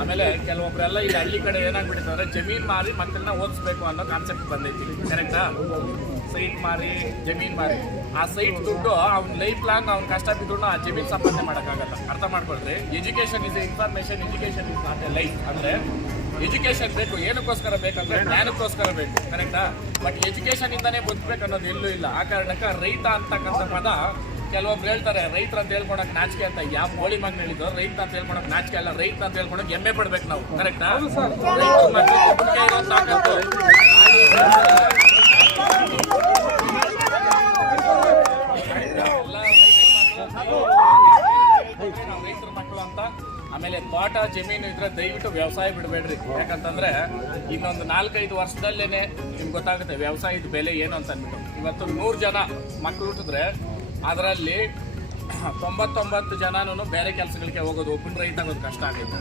ಆಮೇಲೆ ಕೆಲವೊಬ್ಬರೆಲ್ಲ ಈಗ ಹಳ್ಳಿ ಕಡೆ ಏನಾಗ್ಬಿಟ್ಟಿದೆ ಅಂದರೆ ಜಮೀನು ಮಾರಿ ಮಕ್ಕಳನ್ನ ಓದಿಸ್ಬೇಕು ಅನ್ನೋ ಕಾನ್ಸೆಪ್ಟ್ ಬಂದೈತಿ. ಕರೆಕ್ಟಾ? ಸೈಟ್ ಮಾರಿ ಜಮೀನು ಮಾರಿ ಆ ಸೈಟ್ ದುಡ್ಡು ಅವ್ನ ಲೈಫ್ ಲಾಂಗ್ ಅವ್ನ ಕಷ್ಟ ಬಿದ್ದು ಆ ಜಮೀನು ಸಂಪಾದನೆ ಮಾಡೋಕ್ಕಾಗಲ್ಲ. ಅರ್ಥ ಮಾಡ್ಕೊಳ್ರಿ. Education is information, education is not A life. ಅಂದರೆ ಎಜುಕೇಷನ್ ಬೇಕು. ಏನಕ್ಕೋಸ್ಕರ ಬೇಕಂದ್ರೆ ಜ್ಞಾನಕ್ಕೋಸ್ಕರ ಬೇಕು. ಕರೆಕ್ಟಾ? ಬಟ್ ಎಜುಕೇಷನ್ ಇಂದಾನೇ ಬದುಕಬೇಕು ಅನ್ನೋದು ಎಲ್ಲೂ ಇಲ್ಲ. ಆ ಕಾರಣಕ್ಕೆ ರೈತ ಅಂತಕ್ಕಂಥ ಪದ ಕೆಲವೊಬ್ರು ಹೇಳ್ತಾರೆ ರೈತರ ಅಂತ ಹೇಳ್ಕೊಳಕ್ ನಾಚಿಕೆ ಅಂತ. ಯಾವ ಮೋಳಿ ಮಗನ ಹೇಳಿದ್ರು ರೈತ ಅಂತ ಹೇಳ್ಕೊಳಕ್ ನಾಚಿಕೆ ಅಲ್ಲ, ರೈತ ಅಂತ ಹೇಳ್ಕೊಳಕ್ ಹೆಮ್ಮೆ ಪಡ್ಬೇಕು ನಾವು. ಕರೆಕ್ಟಾ? ರೈತರ ಮಕ್ಕಳು ಇರೋ ತಾಕತ್ತು. ನಾವು ರೈತರ ಮಕ್ಕಳು ಅಂತ. ಆಮೇಲೆ ತೋಟ ಜಮೀನು ಇದ್ರೆ ದಯವಿಟ್ಟು ವ್ಯವಸಾಯ ಬಿಡಬೇಡ್ರಿ. ಯಾಕಂತಂದ್ರೆ ಇನ್ನೊಂದು 4-5 ವರ್ಷದಲ್ಲೇನೆ ನಿಮ್ಗೆ ಗೊತ್ತಾಗುತ್ತೆ ವ್ಯವಸಾಯದ ಬೆಲೆ ಏನು ಅಂತ ಅಂದ್ಬಿಟ್ಟು. ಇವತ್ತು 100 ಜನ ಮಕ್ಕಳು ಹುಟ್ಟಿದ್ರೆ ಅದರಲ್ಲಿ 99 ಜನನೂ ಬೇರೆ ಕೆಲಸಗಳಿಗೆ ಹೋಗೋದು, ಒಬ್ಬನ ರೈತ ಆಗೋದು ಕಷ್ಟ ಆಗೈತೆ.